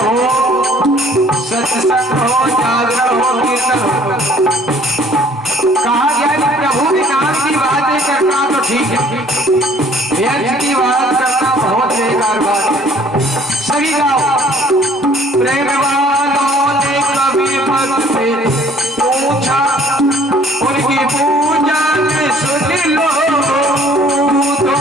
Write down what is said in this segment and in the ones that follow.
हो, सत्संग हो, जागरण हो, कीर्तन हो। कहा गया कि प्रभु के नाम की बातें करना तो ठीक है, व्यर्थ की बात करना बहुत बेकार बात है। सभी गाओ। प्रेम वालों ने कभी भक्त से पूछा, उनकी पूजा में सुन लो तो।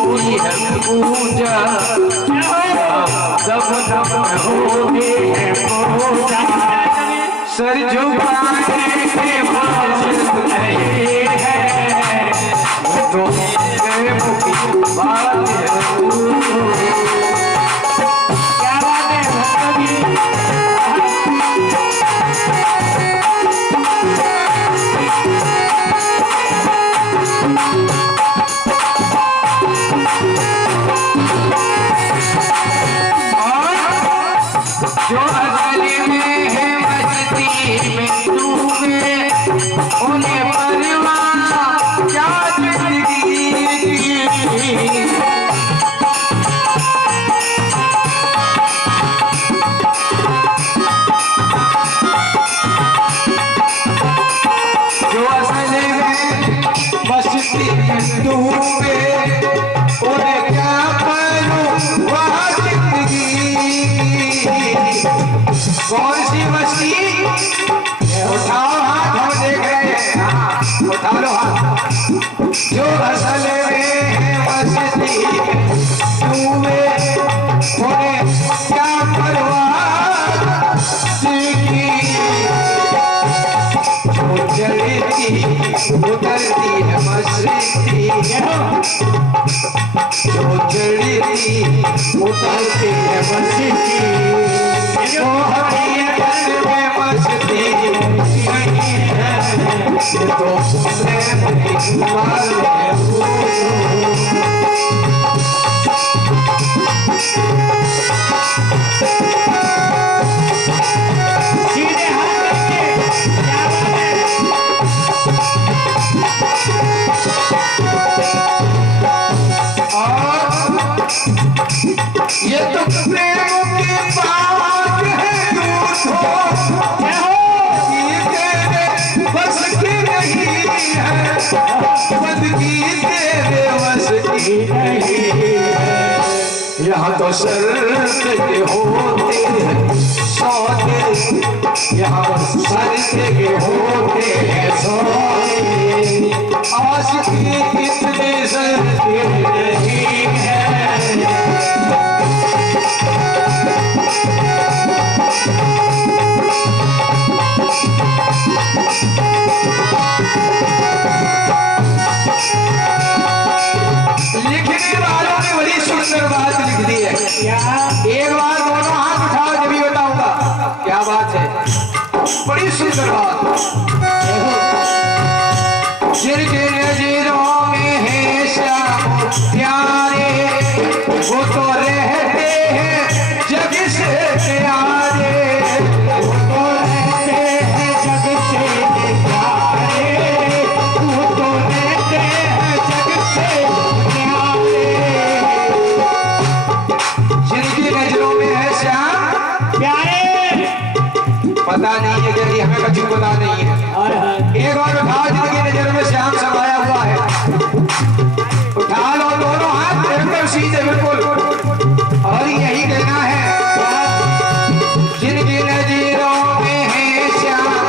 होती है पूजा, सब होती है पूजा, सर झुकाने के बाद नहीं है, तो बात है। क्या बात है जो असली में है मस्ती में डूबे, उन्हें परवाह क्या जिंदगी की। जो असली में मस्ती में डूबे, उन्हें क्या परवाह जिंदगी। कौन सी मस्ती? उठाओ हाथ, हम देख रहे हैं। हाँ, उठा लो हाथ। जो असल में है मस्ती डूबे, उन्हें क्या परवाह की। जो चलती उतरती है मस्ती, जो चढ़ती उतरती है मस्ती, जो हकीकत में मस्ती नहीं है, तो प्रेम माल सीधे हाथ करके क्या बात है। ये तो प्रेम की बात है, बस की नहीं है, बदगी तेरे बस की नहीं है। यहाँ तो शर्त के होते हैं सौदे, यहाँ शर्त के होते हैं सौदे, आशिकी कितने शर्त नहीं है। लिखने वालों ने बड़ी सुंदर बात लिख दी है। एक बार दोनों हाथ उठाओ जब भी बताऊंगा क्या बात है। बड़ी सुंदर बात। जिनके नजरों में है श्याम प्यारे, वो तो रहते हैं जग से प्यारे, वो तो रहते हैं जग से प्यारे, वो तो रहते हैं जग से प्यारे। जिनकी नजरों में है श्याम प्यारे, पता नहीं है कि हमें कभी पता नहीं है। एक बार उठाओ जिनकी नजर में श्याम समाया हुआ है, उठा लो दोनों हाथ एकदम सीधे बिल्कुल, और यही कहना है। जिनकी नजरों में है श्याम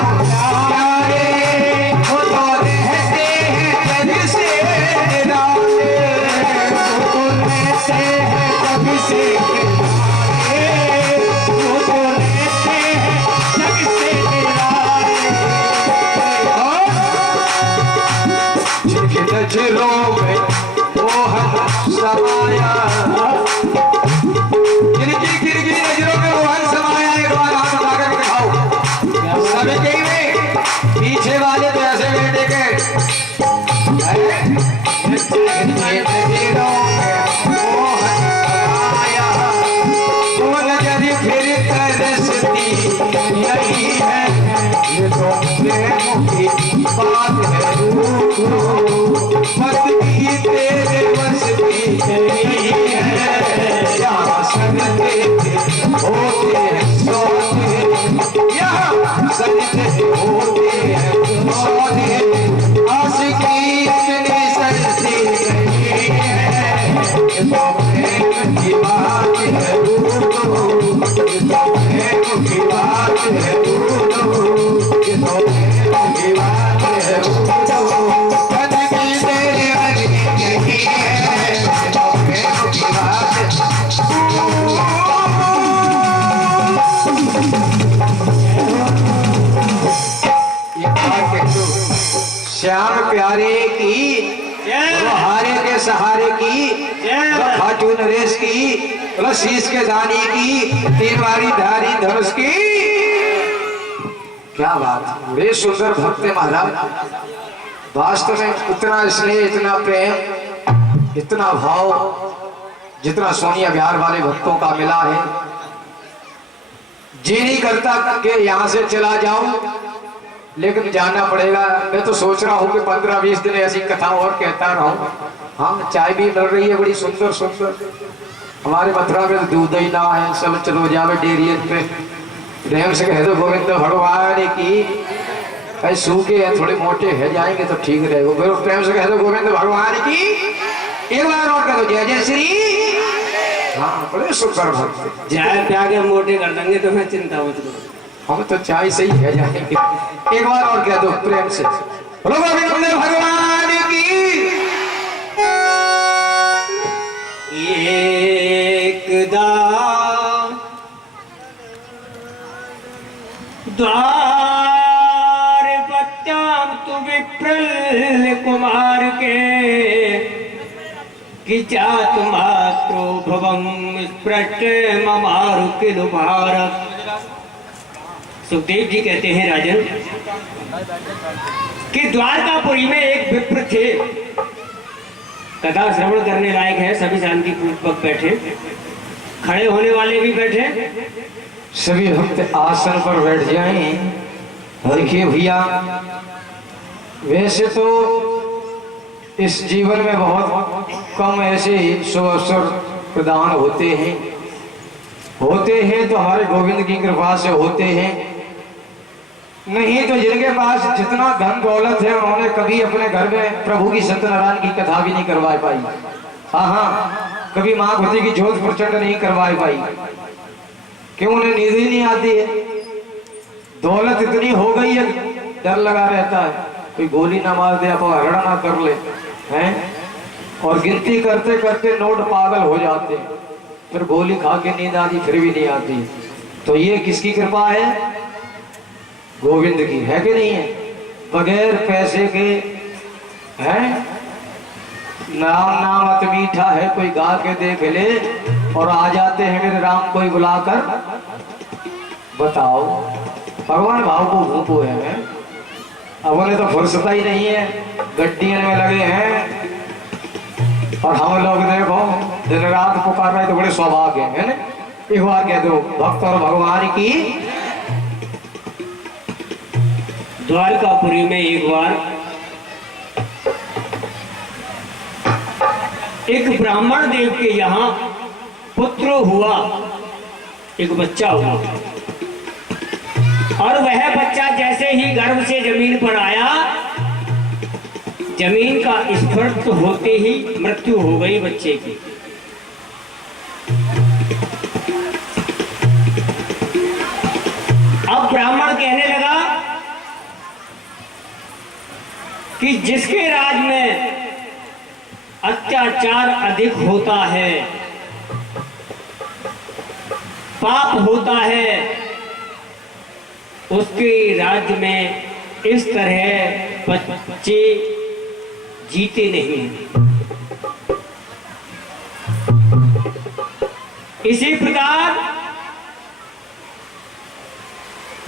प्यारे, वो तो रहते हैं जग से प्यारे, वो तो रहते हैं जग से प्यारे, वो तो रहते हैं जग से प्यारे। जिनकी नजरों में वो हन समाया, जिनकी नजरों में वो हन समाया, एक बार हाथ उठा कर दिखाओ सबके में। पीछे वाले तो ऐसे बैठे के नजरों में वो हन समाया, वो नजर फिर तरसती बात है पत्नी तेरे बस की नहीं है, यहाँ सजते होते हैं सौदे, यहाँ सजते होते हैं सौदे, आशिकी इतनी सजती नहीं है, ये तो प्रेम की बात है ये तो प्रेम की बात है ये तो प्रेम की बात है पत्नी तेरे बस की नहीं है, ये तो प्रेम की बात श्याम प्यारे की हारे के सहारे की खाटू नरेश की शीश के दानी की तीन बारी धारी धनुष की। क्या बात, बड़े सुंदर भक्त है महाराज। वास्तव में इतना स्नेह इतना प्रेम इतना भाव जितना सोनिया बिहार वाले भक्तों का मिला है, जी नहीं करता कि यहाँ से चला जाऊं, लेकिन जाना पड़ेगा। मैं तो सोच रहा हूँ कि 15-20 दिन ऐसी कथा और कहता रहूं। हाँ, चाय भी मिल रही है बड़ी सुंदर सुंदर। हमारे मथुरा में दूध ही ना है, सब चलो जावे डेरियन पे। प्रेम से कह दो गोविंद भगवान की, भाई सूखे हैं थोड़े मोटे है जाएंगे तो ठीक रहेगा। प्रेम से कह दो गोविंद भगवान की, एक बार और कह दो जय जय श्री। हाँ, बड़े सुंदर भक्त। चाय प्या के मोटे कर देंगे तो मैं चिंता मत करो, हम तो चाय से ही है जाएंगे। एक बार और कह दो प्रेम से, बोलो गोविंद भगवान की। एकदा द्वार पत्याम तु विप्रल कुमार के कि जात मात्रो भवम स्पृष्ट ममारु किलु भारत। सुखदेव जी कहते हैं राजन कि द्वारकापुरी में एक विप्र थे। कथा श्रवण करने लायक है, सभी शांति पूर्वक बैठे, खड़े होने वाले भी बैठे, सभी भक्त आसन पर बैठ जाएं। देखिए भैया, वैसे तो इस जीवन में बहुत कम ऐसे शुभ अवसर प्रदान होते हैं तो हमारे गोविंद की कृपा से होते हैं। नहीं तो जिनके पास जितना धन दौलत है उन्होंने कभी अपने घर में प्रभु की सत्यनारायण की कथा भी नहीं करवा पाई। हाँ, कभी माँ भगवती की ज्योत प्रचंड नहीं करवा पाई, क्यों? उन्हें नींद ही नहीं आती है। दौलत इतनी हो गई है, डर लगा रहता है कोई गोली ना मार दे, अपहरण ना कर ले हैं। और गिनती करते करते नोट पागल हो जाते, फिर गोली खा के नींद आती फिर भी नहीं आती। तो ये किसकी कृपा है? गोविंद की, है कि नहीं है? बगैर पैसे के हैं, नाम अति मीठा है, कोई गा के देख ले और आ जाते हैं मेरे राम कोई बुलाकर। बताओ, भगवान भाव को भूपो है। अब उन्हें तो फुर्सत ही नहीं है, गड्डियों में लगे हैं। और हम लोग देखो दिन रात पुकार रहे तो बड़े सौभाग्य है ना। एक बार कह दो भक्त और भगवान की। द्वारकापुरी में एक बार एक ब्राह्मण देव के यहाँ पुत्र हुआ, एक बच्चा हुआ, और वह बच्चा जैसे ही गर्भ से जमीन पर आया, जमीन का स्पर्श होते ही मृत्यु हो गई बच्चे की। अब ब्राह्मण कहने लगा कि जिसके राज में अत्याचार अधिक होता है, पाप होता है, उसके राज्य में इस तरह बच्चे जीते नहीं। इसी प्रकार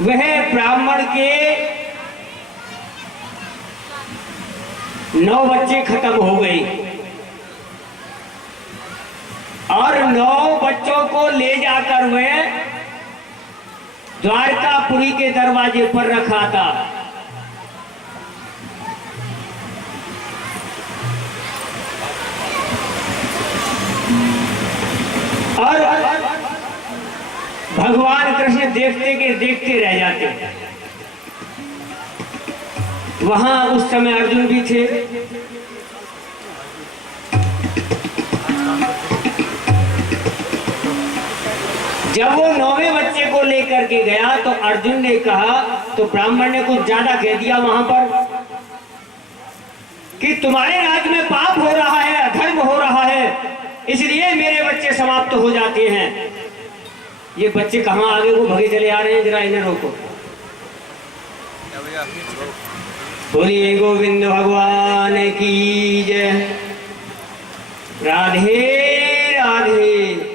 वह ब्राह्मण के 9 बच्चे खत्म हो गए और 9 बच्चों को ले जाकर वह द्वारकापुरी के दरवाजे पर रखा था। भगवान कृष्ण देखते के देखते रह जाते। वहां उस समय अर्जुन भी थे। जब वो 9वें बच्चे को लेकर के गया तो अर्जुन ने कहा, तो ब्राह्मण ने कुछ ज्यादा कह दिया वहां पर कि तुम्हारे राज्य में पाप हो रहा है, अधर्म हो रहा है, इसलिए मेरे बच्चे समाप्त हो जाते हैं। ये बच्चे कहां आगे को भगे चले आ रहे हैं, जरा इन्हें रोको। बोलिए गोविंद भगवान की जय। राधे राधे।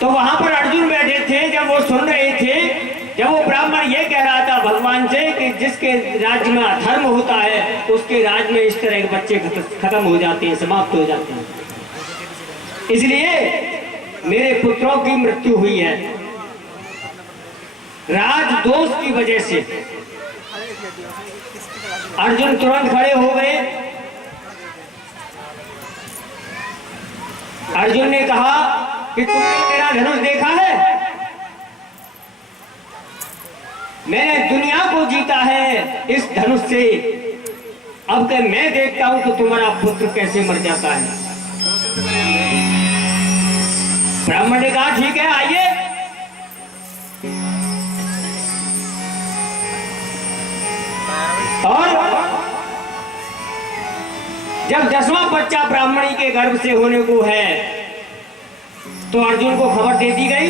तो वहां पर अर्जुन बैठे थे, जब वो सुन रहे थे, जब वो ब्राह्मण ये कह रहा था भगवान से कि जिसके राज्य में अधर्म होता है उसके राज्य में इस तरह के बच्चे खत्म हो जाते हैं, समाप्त हो जाते हैं, इसलिए मेरे पुत्रों की मृत्यु हुई है राजदोष की वजह से। अर्जुन तुरंत खड़े हो गए। अर्जुन ने कहा कि तुमने मेरा धनुष देखा है? मैंने दुनिया को जीता है इस धनुष से। अब कि मैं देखता हूं कि तुम्हारा पुत्र कैसे मर जाता है। ब्राह्मण ने कहा ठीक है, आइए। और जब 10वां बच्चा ब्राह्मणी के गर्भ से होने को है तो अर्जुन को खबर दे दी गई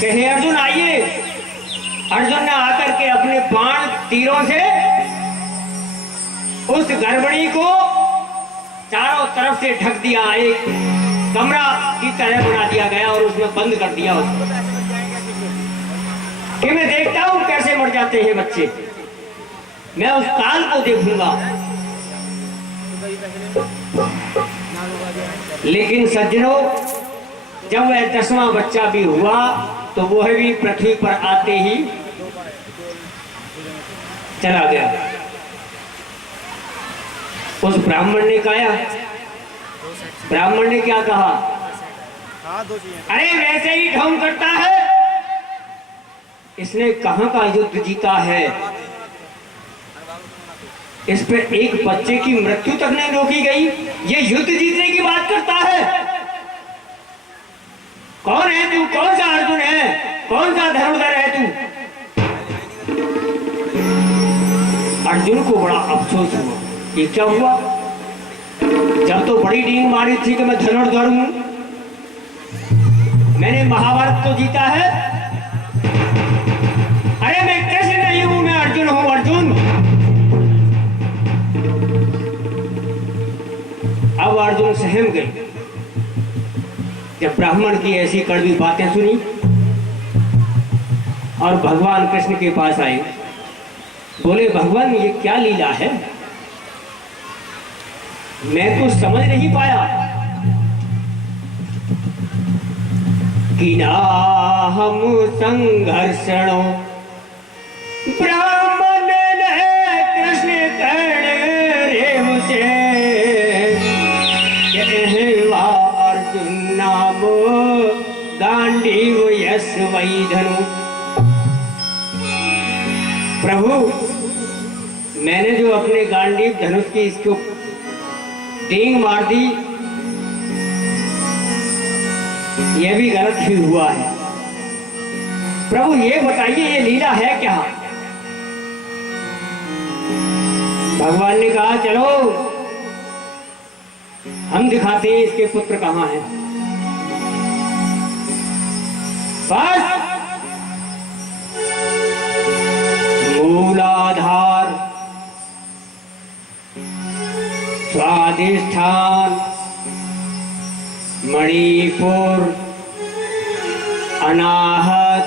कि हे अर्जुन आइए। अर्जुन ने आकर के अपने बाण तीरों से उस गर्भिणी को चारों तरफ से ढक दिया, एक कमरा की तरह बना दिया गया और उसमें बंद कर दिया उसको कि मैं देखता हूं कैसे मर जाते हैं बच्चे, मैं उस काल को देखूंगा। लेकिन सज्जनों, जब वह 10वां बच्चा भी हुआ तो वह भी पृथ्वी पर आते ही चला गया। उस ब्राह्मण ने कहा, ब्राह्मण ने क्या कहा? अरे वैसे ही ढोंग करता है, इसने कहां का युद्ध जीता है, इस पर एक बच्चे की मृत्यु तक नहीं रोकी गई, ये युद्ध जीतने की बात करता है। कौन है तू? कौन सा अर्जुन है? कौन सा धनुर्धर है तू? अर्जुन को बड़ा अफसोस हुआ। ये क्या हुआ? जब तो बड़ी डींग मारी थी कि मैं धनुर्धर हूं, मैंने महाभारत तो जीता है, अरे मैं कैसे नहीं हूं, मैं अर्जुन हूं, अर्जुन। अब अर्जुन सहम गए जब ब्राह्मण की ऐसी कड़वी बातें सुनी और भगवान कृष्ण के पास आए। बोले भगवान ये क्या लीला है, मैं कुछ समझ नहीं पाया। कि ना हम संघर्षणों ब्राह्मण ने कृष्ण कर्ण रे मुझे अर्जुन नामो गांडीव यश वही धनु। प्रभु मैंने जो अपने गांडीव धनुष की इसको डींग मार दी, यह भी गलत ही हुआ है। प्रभु ये बताइए ये लीला है क्या? भगवान ने कहा चलो हम दिखाते हैं इसके पुत्र कहां हैं। बस मूलाधार, स्वाधिष्ठान, मणिपुर, अनाहत,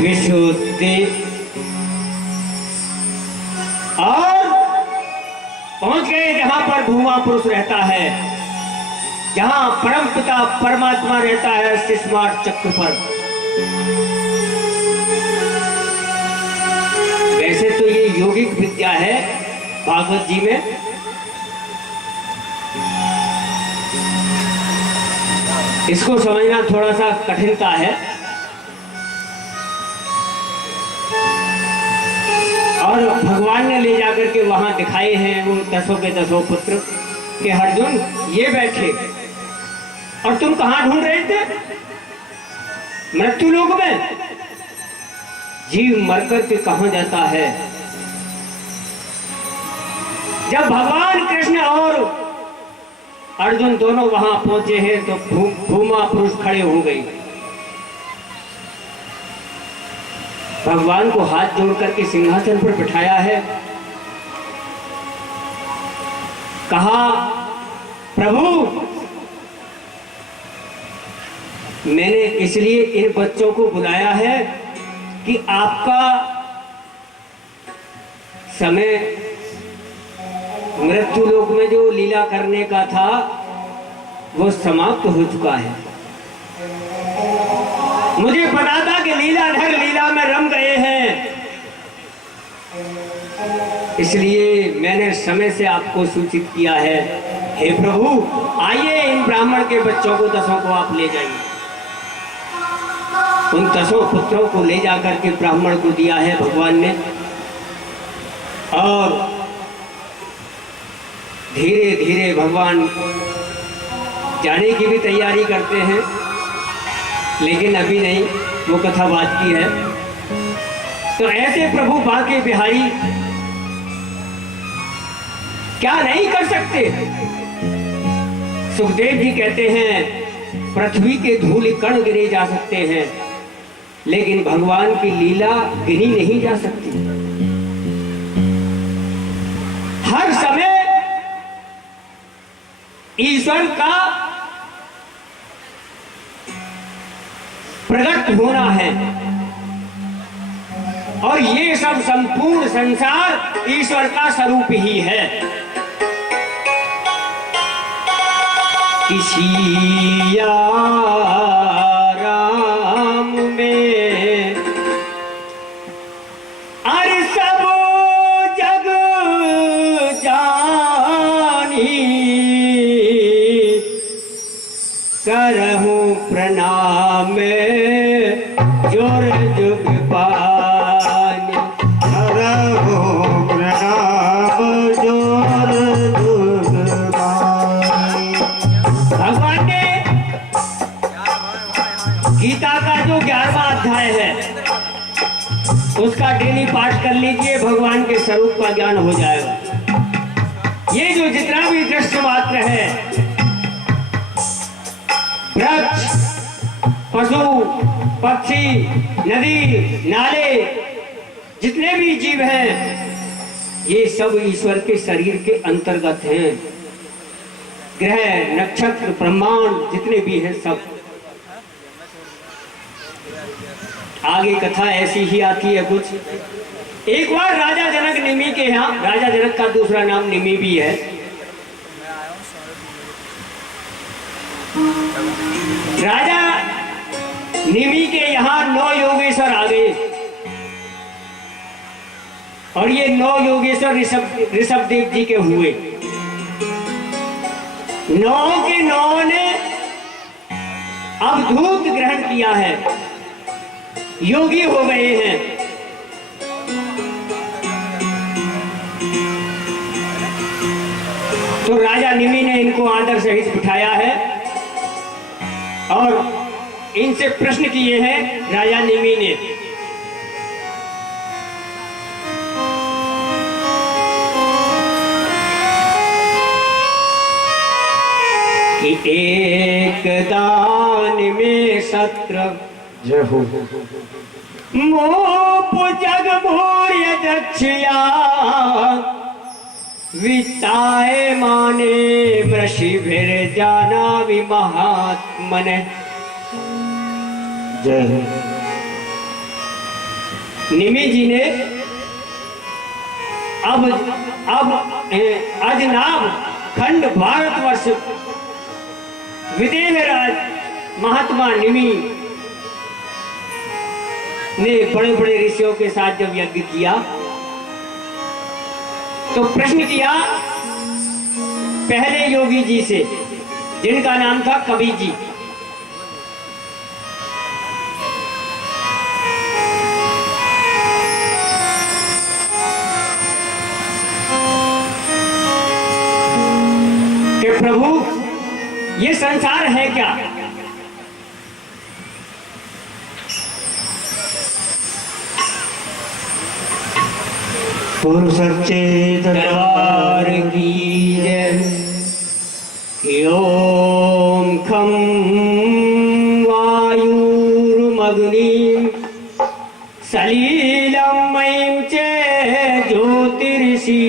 विशुद्धि और पहुंच गए जहां पर भूमा पुरुष रहता है, जहां परम पिता परमात्मा रहता है शिशुमार चक्र पर। वैसे तो ये योगिक विद्या है भागवत जी में, इसको समझना थोड़ा सा कठिनता है। और भगवान ने ले जाकर के वहां दिखाए हैं वो 10 के 10 पुत्र कि अर्जुन ये बैठे, और तुम कहां ढूंढ रहे थे? मृत्यु लोक में। जीव मरकर के कहां जाता है? जब भगवान कृष्ण और अर्जुन दोनों वहां पहुंचे हैं तो भूमा पुरुष खड़े हो गए। भगवान को हाथ जोड़ करके सिंहासन पर बिठाया है, कहा प्रभु मैंने इसलिए इन बच्चों को बुलाया है कि आपका समय मृत्यु लोक में जो लीला करने का था वो समाप्त हो चुका है। मुझे पता था कि लीलाधर लीला में रम गए हैं, इसलिए मैंने समय से आपको सूचित किया है। हे प्रभु आइए इन ब्राह्मण के बच्चों को 10 को आप ले जाइए। उन 10 पुत्रों को ले जाकर के ब्राह्मण को दिया है भगवान ने, और धीरे धीरे भगवान जाने की भी तैयारी करते हैं, लेकिन अभी नहीं, वो कथा बात की है। तो ऐसे प्रभु बांके बिहारी क्या नहीं कर सकते? सुखदेव जी कहते हैं पृथ्वी के धूल कण गिने जा सकते हैं, लेकिन भगवान की लीला गिनी नहीं जा सकती। हर समय ईश्वर का प्रकट होना है, और ये सब संपूर्ण संसार ईश्वर का स्वरूप ही है। किसी राम में अरे सब जग जानी, करहूं प्रणाम जोर जुग पानी, करहूं प्रणाम जोर जुग पानी। भगवान ने गीता का जो 11वां अध्याय है उसका डेली पाठ कर लीजिए, भगवान के स्वरूप का ज्ञान हो जाएगा। ये जो जितना भी दृश्य मात्र है, वृक्ष, पशु, पक्षी, नदी, नाले, जितने भी जीव हैं, ये सब ईश्वर के शरीर के अंतर्गत हैं। ग्रह, नक्षत्र, ब्रह्मांड जितने भी हैं सब। आगे कथा ऐसी ही आती है कुछ। एक बार राजा जनक निमि के यहाँ, राजा जनक का दूसरा नाम निमि भी है, राजा निमि के यहाँ 9 योगेश्वर आ गए, और ये 9 योगेश्वर ऋषभदेव जी के हुए। 9 के 9 ने अवधूत ग्रहण किया है, योगी हो गए हैं। तो राजा निमि ने इनको आदर सहित बिठाया है और इनसे प्रश्न किए हैं राजा निमि ने। कि एक दान में सत्र जय हो। मोप जग भूर्य दक्षिया, विताए माने वृषि भिर जाना वि महात्मन। जय हो। निमि जी ने अब अजनाब खंड भारतवर्ष विदेह राज महात्मा निमि ने बड़े बड़े ऋषियों के साथ जब यज्ञ किया तो प्रश्न किया पहले योगी जी से, जिनका नाम था कबीर जी। कि प्रभु ये संसार है क्या? गुरु सच्चे दरबार की जय। ओम खम वायुर्मग्निं सलीलं मयीं च ज्योतिर्षि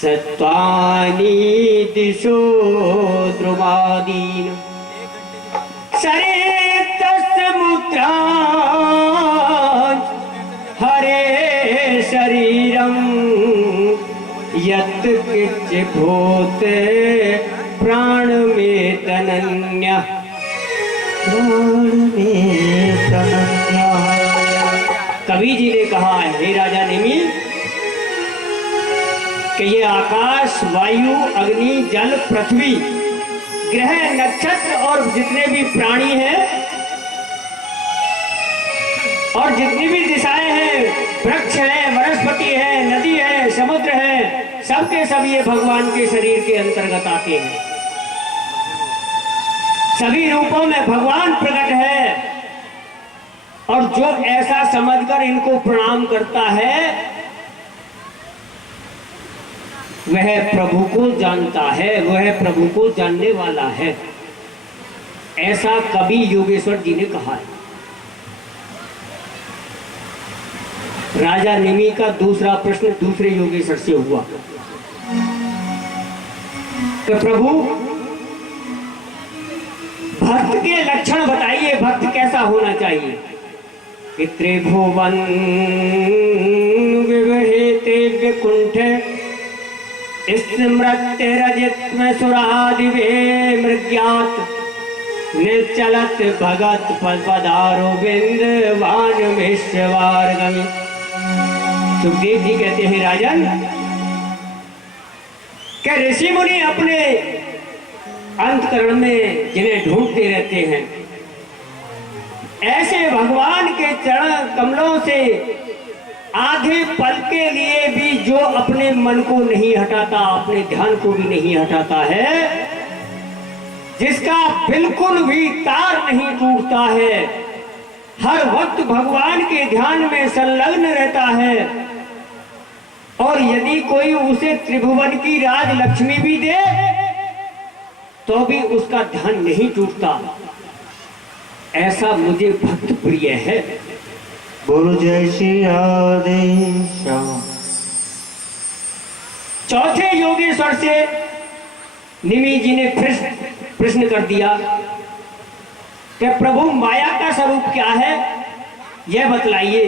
सत्त्वानि दिशो द्रुमादीन् शरीरस्य मुद्रान् हरे शरीरं यत् किञ्च भूते प्राण में तनन्य। कबीर जी ने कहा, हे राजा निमि, कि ये आकाश, वायु, अग्नि, जल, पृथ्वी, ग्रह, नक्षत्र और जितने भी प्राणी हैं और जितनी भी दिशाएं हैं, वृक्ष हैं, वनस्पति है, नदी है, समुद्र है, सबके सब ये भगवान के शरीर के अंतर्गत आते हैं। सभी रूपों में भगवान प्रकट है और जो ऐसा समझकर इनको प्रणाम करता है वह प्रभु को जानता है, वह प्रभु को जानने वाला है। ऐसा कवि योगेश्वर जी ने कहा है। राजा निमि का दूसरा प्रश्न दूसरे योगेश्वर से हुआ कि प्रभु भक्त के लक्षण बताइए, भक्त कैसा होना चाहिए? कि त्रिभुवन विवहेते विकुंठ स्मृत्य रजत में सुरादिवे मृग्यात निचलत भगत पदारो बिंदवान विश्वारगमी। सुखदेव जी कहते हैं, राजन, क्या ऋषि मुनि अपने अंतकरण में जिन्हें ढूंढते रहते हैं, ऐसे भगवान के चरण कमलों से आधे पल के लिए भी जो अपने मन को नहीं हटाता, अपने ध्यान को भी नहीं हटाता है, जिसका बिल्कुल भी तार नहीं टूटता है, हर वक्त भगवान के ध्यान में संलग्न रहता है, और यदि कोई उसे त्रिभुवन की राज लक्ष्मी भी दे तो भी उसका ध्यान नहीं टूटता, ऐसा मुझे भक्त प्रिय है। बोलो जय श्री राधे श्याम। चौथे योगेश्वर से निमि जी ने फिर प्रश्न कर दिया कि प्रभु माया का स्वरूप क्या है, यह बतलाइए।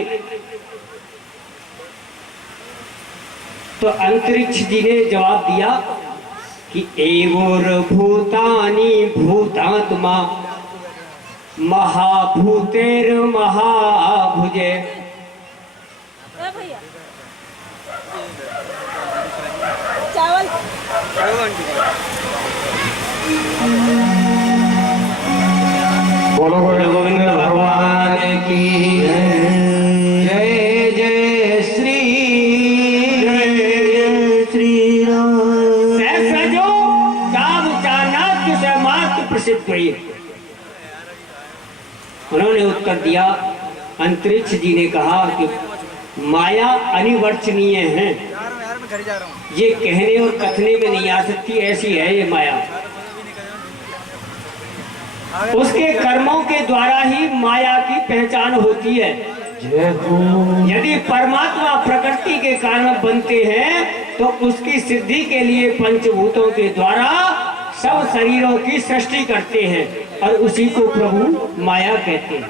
तो अंतरिक्ष जी ने जवाब दिया कि एवोर भूतानि भूतात्मा महाभूतेर महाभुजे। भैया चावल बोलो गोविंद भगवान की जय। जय श्री राम। सजो चाव चाणक्य से मात्र प्रसिद्ध हुई। उन्होंने उत्तर दिया, अंतरिक्ष जी ने कहा कि माया अनिवर्चनीय है, ये कहने और कथने में नहीं आ सकती, ऐसी है ये माया। उसके कर्मों के द्वारा ही माया की पहचान होती है। यदि परमात्मा प्रकृति के कारण बनते हैं तो उसकी सिद्धि के लिए पंचभूतों के द्वारा सब शरीरों की सृष्टि करते हैं और उसी को प्रभु माया कहते हैं।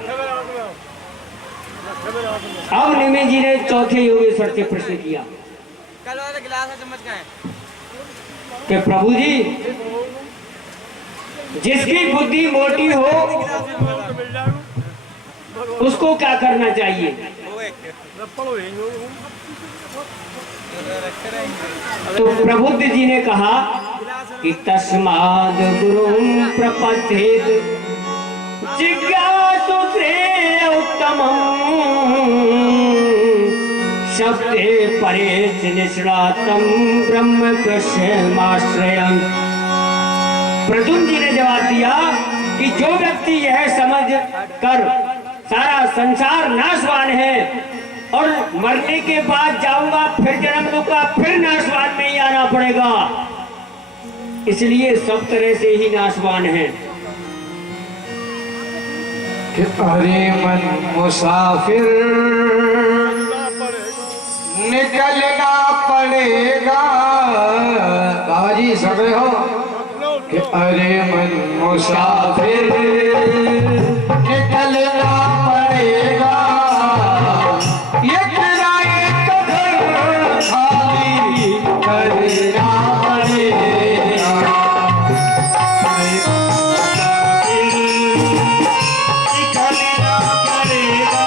अब निमि जी ने चौथे योगेश्वर से प्रश्न किया कि प्रभु जी, जिसकी बुद्धि मोटी हो उसको क्या करना चाहिए? तो प्रबुद्ध जी ने कहा कि तस्माद गुरुं प्रपद्येत जिज्ञासु श्रेय उत्तमं शब्दे परे च निष्णातं ब्रह्म कृष्णमाश्रयम्। प्रद्युम्न जी ने जवाब दिया कि जो व्यक्ति यह समझ कर सारा संसार नाशवान है और मरने के बाद जाऊंगा फिर जन्म लूंगा फिर नाशवान में ही आना पड़ेगा, इसलिए सब तरह से ही नाशवान है। कि अरे मन मुसाफिर निकलना पड़ेगा। बाजी समय हो कि अरे मन मुसाफिर निकलना पड़ेगा। ये किराए का घर खाली करना पड़ेगा। निकलना पड़ेगा।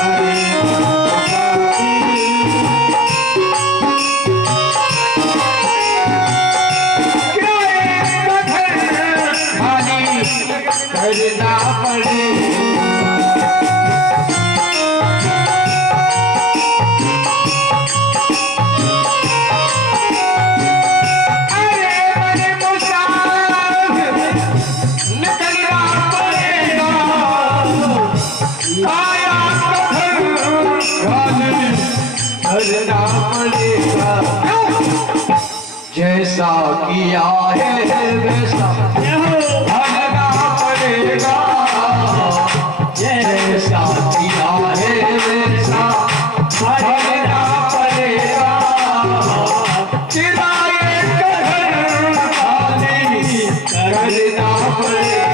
अरे करना पड़ेगा। करना पड़ेगा। जैसा किया है वैसा भरना पड़ेगा। जैसा किया है वैसा भरना पड़ेगा। किराए का घर खाली करना पड़ेगा।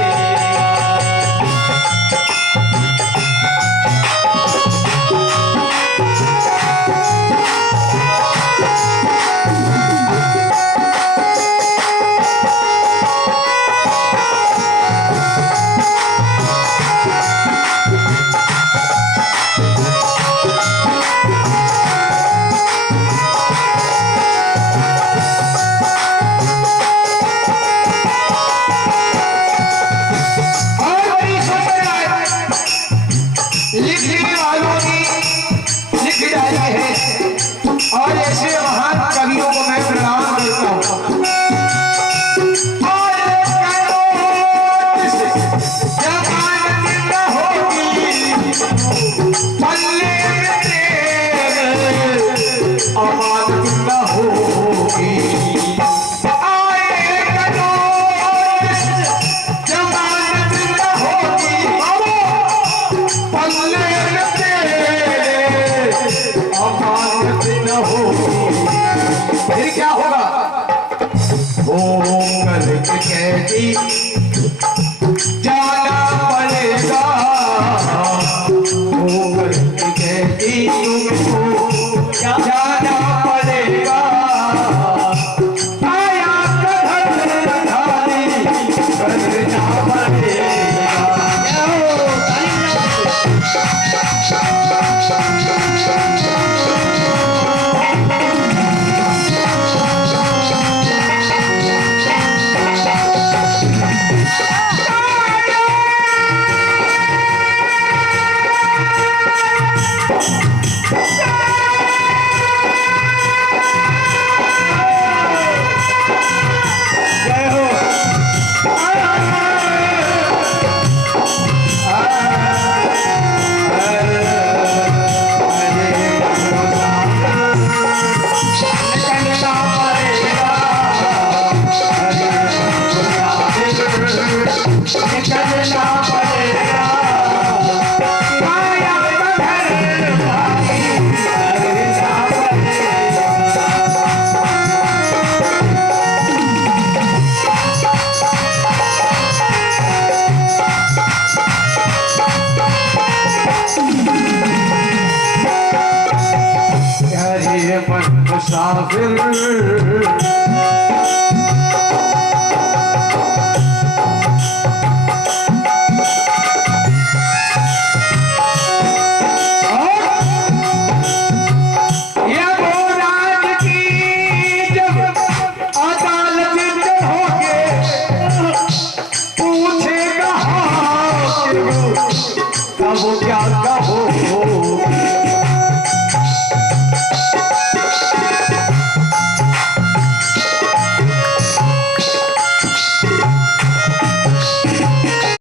लिखने वालों ने लिख डाली है और ऐसे महान कवियों को मैं प्रणाम करता हूँ। और जमानत न होगी पल्ले में तेरे, अमानत न होगी। जमानत न होगी पल्ले में तेरे, अमानत न होगी। फिर क्या होगा? वो करके कहती जाना पड़ेगा। वो करके कहती तुमको जाना पड़ेगा। आया कधर धारी करना पड़ेगा। मुसाफिर अब क्या